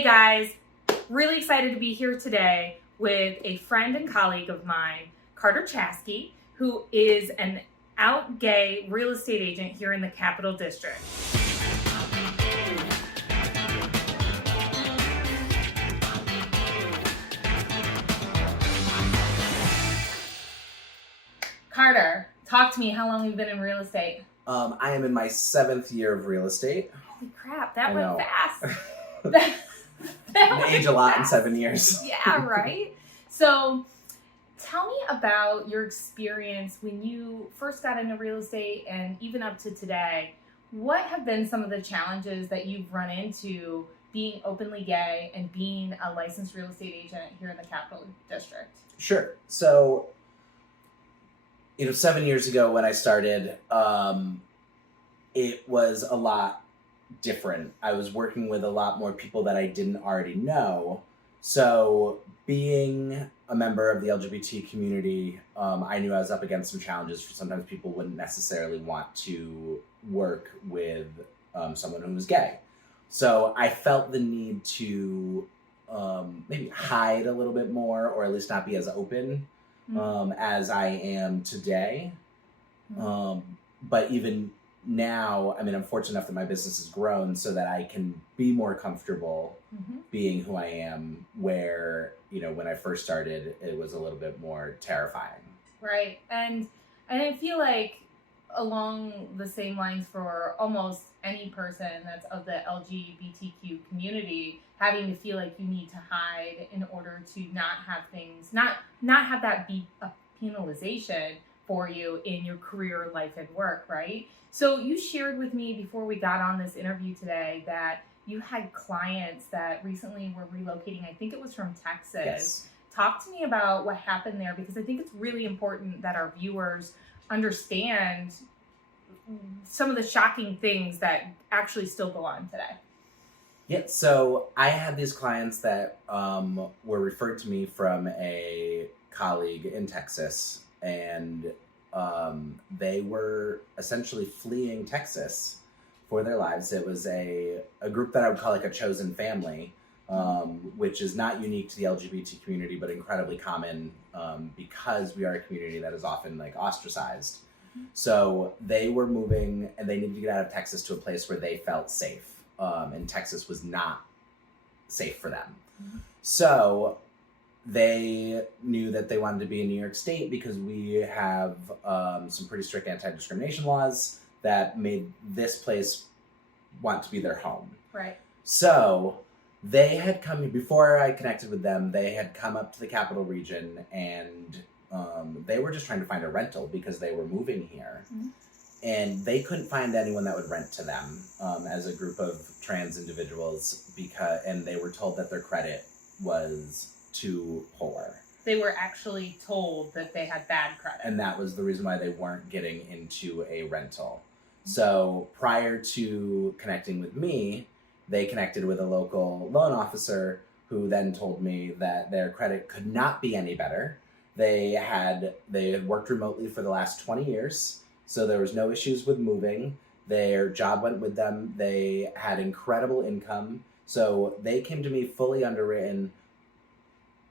Hey guys, really excited to be here today with a friend and colleague of mine, Carter Chaskey, who is an out gay real estate agent here in the Capital District. Carter, talk to me. How long have you been in real estate? I am in my 7th year of real estate. Holy crap, that went fast. You age a lot in 7 years. Yeah, right? So tell me about your experience when you first got into real estate and even up to today. What have been some of the challenges that you've run into being openly gay and being a licensed real estate agent here in the Capital District? Sure. So, 7 years ago when I started, it was a lot different. I was working with a lot more people that I didn't already know. So being a member of the LGBT community, I knew I was up against some challenges. Sometimes people wouldn't necessarily want to work with someone who was gay. So I felt the need to maybe hide a little bit more, or at least not be as open as I am today. But even now, I'm fortunate enough that my business has grown so that I can be more comfortable being who I am, where, when I first started, it was a little bit more terrifying. Right. And I feel like along the same lines for almost any person that's of the LGBTQ community, having to feel like you need to hide in order to not have things, not have that be a penalization for you in your career, life, and work, right? So you shared with me before we got on this interview today that you had clients that recently were relocating. I think it was from Texas. Yes. Talk to me about what happened there, because I think it's really important that our viewers understand some of the shocking things that actually still go on today. Yeah, so I had these clients that were referred to me from a colleague in Texas, and they were essentially fleeing Texas for their lives. It was a group that I would call like a chosen family, which is not unique to the LGBT community, but incredibly common because we are a community that is often like ostracized. So they were moving and they needed to get out of Texas to a place where they felt safe. And Texas was not safe for them. So they knew that they wanted to be in New York State because we have some pretty strict anti-discrimination laws that made this place want to be their home. Right. So they had come, before I connected with them, they had come up to the Capital Region, and they were just trying to find a rental because they were moving here. And they couldn't find anyone that would rent to them as a group of trans individuals, and they were told that their credit was too poor. They were actually told that they had bad credit. And that was the reason why they weren't getting into a rental. So prior to connecting with me, they connected with a local loan officer who then told me that their credit could not be any better. They had worked remotely for the last 20 years, so there was no issues with moving. Their job went with them. They had incredible income. So they came to me fully underwritten,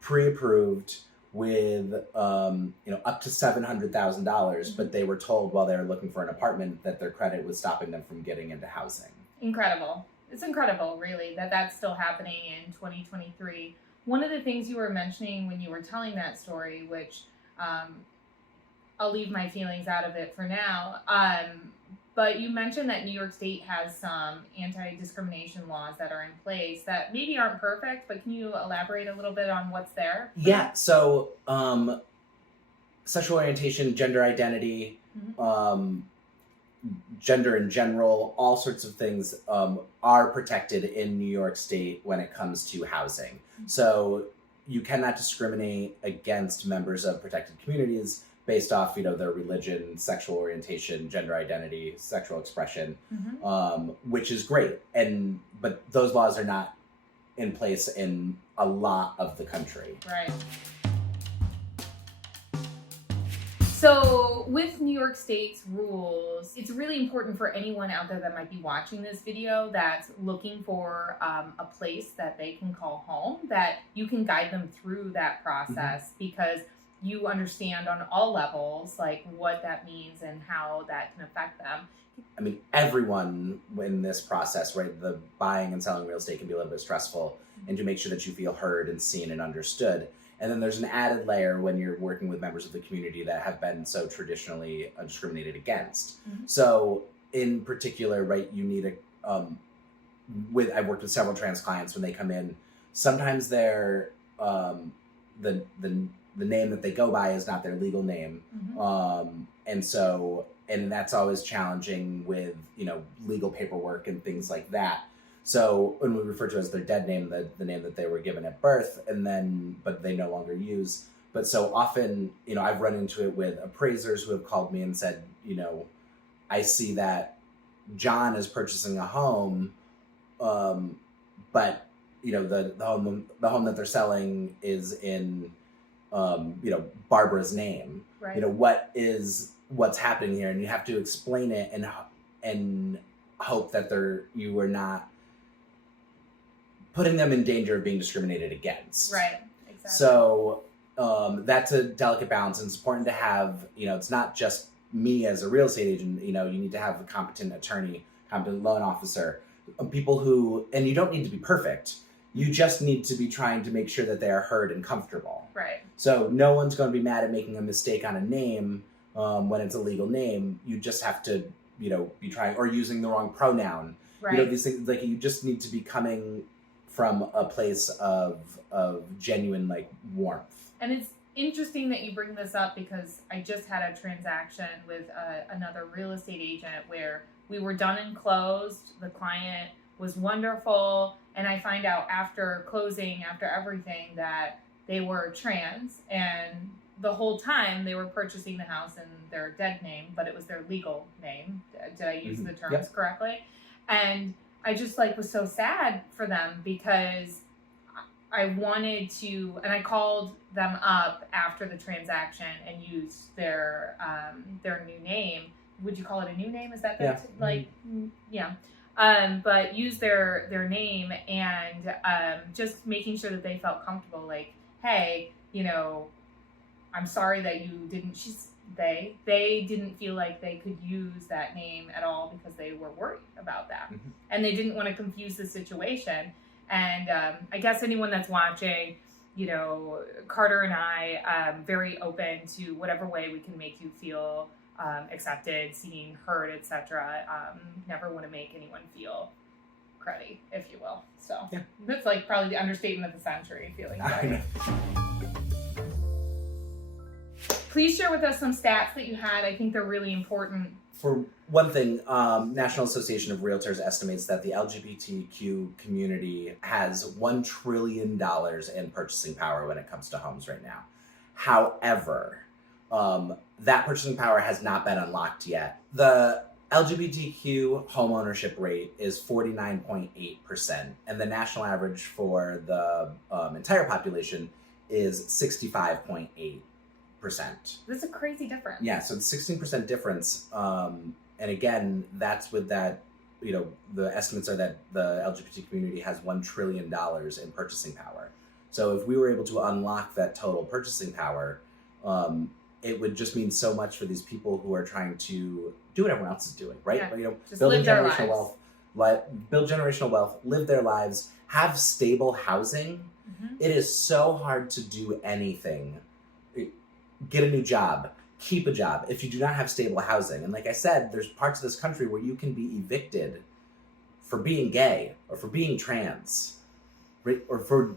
pre-approved with up to $700,000, but they were told while they were looking for an apartment that their credit was stopping them from getting into housing. Incredible. It's incredible, really, that that's still happening in 2023. One of the things you were mentioning when you were telling that story, which I'll leave my feelings out of it for now, but you mentioned that New York State has some anti-discrimination laws that are in place that maybe aren't perfect, but can you elaborate a little bit on what's there? Yeah, so sexual orientation, gender identity, gender in general, all sorts of things are protected in New York State when it comes to housing. So you cannot discriminate against members of protected communities based off, their religion, sexual orientation, gender identity, sexual expression, which is great. But those laws are not in place in a lot of the country. Right. So with New York State's rules, it's really important for anyone out there that might be watching this video that's looking for a place that they can call home, that you can guide them through that process, because you understand on all levels like what that means and how that can affect them. I mean, everyone in this process, right? The buying and selling real estate can be a little bit stressful, and to make sure that you feel heard and seen and understood. And then there's an added layer when you're working with members of the community that have been so traditionally discriminated against. So in particular, right, you need I've worked with several trans clients. When they come in, sometimes they're, the name that they go by is not their legal name. And that's always challenging with, legal paperwork and things like that. So when we refer to as their dead name, the name that they were given at birth, but they no longer use. But so often, I've run into it with appraisers who have called me and said, I see that John is purchasing a home, but the home that they're selling is in Barbara's name. Right. What's happening here, and you have to explain it and hope that you are not putting them in danger of being discriminated against. Right, exactly. So that's a delicate balance, and it's important to have, it's not just me as a real estate agent, you need to have a competent attorney, competent loan officer, people who, and you don't need to be perfect. You just need to be trying to make sure that they are heard and comfortable. Right. So no one's going to be mad at making a mistake on a name when it's a legal name. You just have to, be trying, or using the wrong pronoun. Right. These things, like, you just need to be coming from a place of genuine warmth. And it's interesting that you bring this up, because I just had a transaction with another real estate agent where we were done and closed. The client was wonderful, and I find out after closing, after everything, that they were trans, and the whole time they were purchasing the house in their dead name, but it was their legal name. Did I use the terms correctly? And I just was so sad for them, because I wanted to, and I called them up after the transaction and used their new name. Would you call it a new name? Is that but use their name, and just making sure that they felt comfortable. Like, hey, I'm sorry that you didn't. They didn't feel like they could use that name at all, because they were worried about that, and they didn't want to confuse the situation. And I guess anyone that's watching, Carter and I, very open to whatever way we can make you feel accepted, seen, heard, etc. Never want to make anyone feel cruddy, if you will. So that's probably the understatement of the century, feeling cruddy. Please share with us some stats that you had. I think they're really important. For one thing, National Association of Realtors estimates that the LGBTQ community has $1 trillion in purchasing power when it comes to homes right now. However, that purchasing power has not been unlocked yet. The LGBTQ home ownership rate is 49.8%, and the national average for the entire population is 65.8%. That's a crazy difference. Yeah, so it's 16% difference. And again, that's with that, the estimates are that the LGBT community has $1 trillion in purchasing power. So if we were able to unlock that total purchasing power, it would just mean so much for these people who are trying to do what everyone else is doing, right? Yeah, Building generational wealth, build generational wealth, live their lives, have stable housing. It is so hard to do anything. Get a new job, keep a job, if you do not have stable housing. And like I said, there's parts of this country where you can be evicted for being gay or for being trans, right? Or for,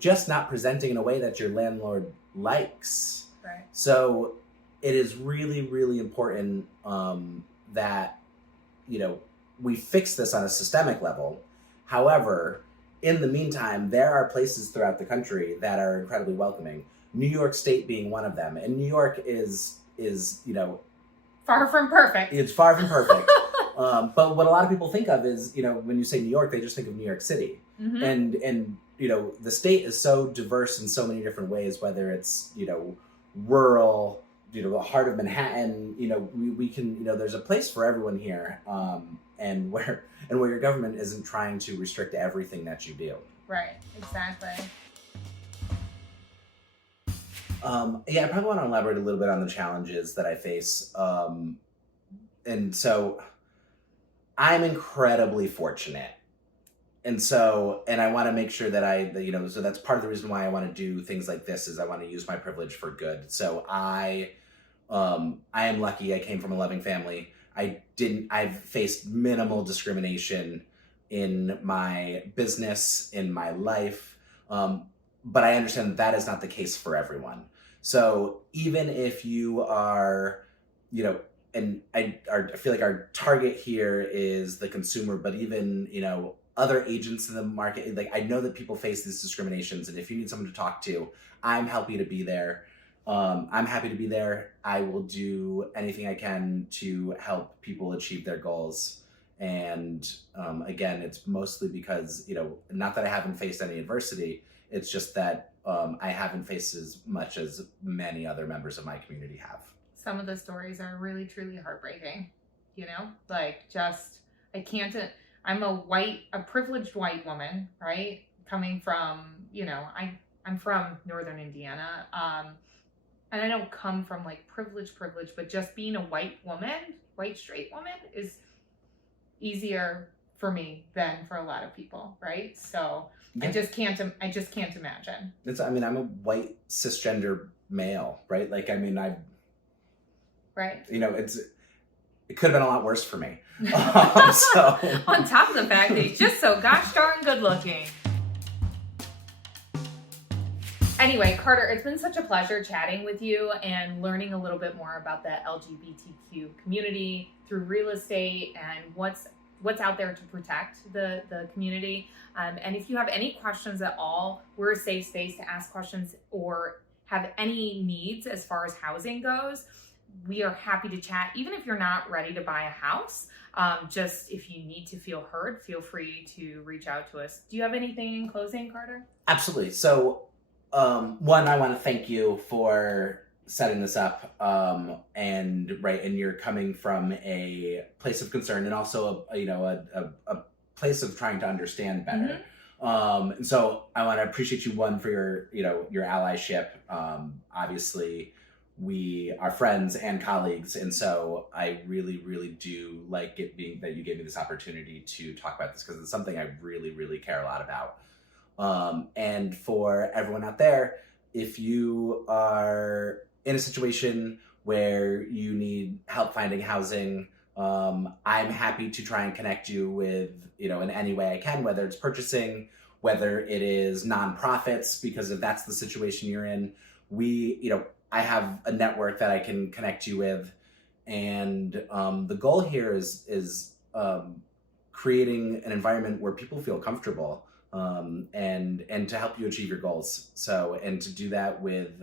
just not presenting in a way that your landlord likes. Right. So it is really, really important that, we fix this on a systemic level. However, in the meantime, there are places throughout the country that are incredibly welcoming. New York State being one of them. And New York is far from perfect. It's far from perfect. But what a lot of people think of is, when you say New York, they just think of New York City. And the state is so diverse in so many different ways, whether it's, rural, the heart of Manhattan, we can, there's a place for everyone here, and where your government isn't trying to restrict everything that you do. Right, exactly. I probably want to elaborate a little bit on the challenges that I face. And so I'm incredibly fortunate. And I want to make sure that so that's part of the reason why I want to do things like this, is I want to use my privilege for good. So I am lucky. I came from a loving family. I've faced minimal discrimination in my business, in my life. But I understand that is not the case for everyone. So even if you are, and I feel like our target here is the consumer, but even, other agents in the market, like I know that people face these discriminations, and if you need someone to talk to, I'm happy to be there. I'm happy to be there. I will do anything I can to help people achieve their goals. And again, it's mostly because, not that I haven't faced any adversity, it's just that I haven't faced as much as many other members of my community have. Some of the stories are really, truly heartbreaking, I'm a privileged white woman, right? Coming from, I'm from Northern Indiana. And I don't come from like privilege, but just being a white straight woman is easier for me than for a lot of people, right? So yeah. I just can't imagine. I'm a white cisgender male, right? Right. It could have been a lot worse for me. So on top of the fact that he's just so gosh darn good looking. Anyway, Carter, it's been such a pleasure chatting with you and learning a little bit more about the LGBTQ community through real estate and what's out there to protect the community. And if you have any questions at all, we're a safe space to ask questions or have any needs as far as housing goes. We are happy to chat, even if you're not ready to buy a house. Just if you need to feel heard, feel free to reach out to us. Do you have anything in closing, Carter? Absolutely. So, one, I want to thank you for setting this up, and you're coming from a place of concern and also a place of trying to understand better. Mm-hmm. And so I want to appreciate you, one, for your allyship. Obviously, we are friends and colleagues, and so I really, really do like it being that you gave me this opportunity to talk about this, because it's something I really, really care a lot about. And for everyone out there, if you are in a situation where you need help finding housing, I'm happy to try and connect you with, in any way I can, whether it's purchasing, whether it is nonprofits, because if that's the situation you're in, I have a network that I can connect you with. And the goal here is creating an environment where people feel comfortable, and to help you achieve your goals. So, and to do that with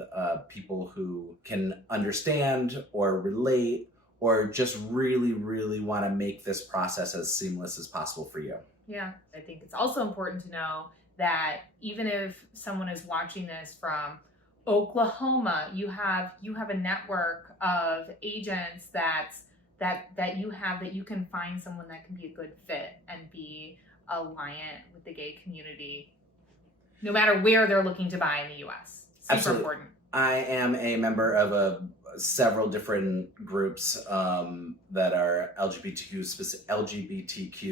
people who can understand or relate, or just really, really want to make this process as seamless as possible for you. Yeah, I think it's also important to know that even if someone is watching this from Oklahoma, you have a network of agents that you can find someone that can be a good fit and be alliant with the gay community, no matter where they're looking to buy in the U.S. Super Absolutely. Important. I am a member of several different groups that are LGBTQ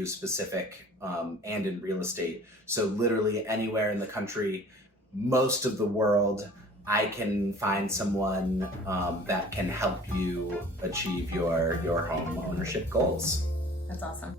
specific, and in real estate. So literally anywhere in the country, most of the world, I can find someone that can help you achieve your home ownership goals. That's awesome.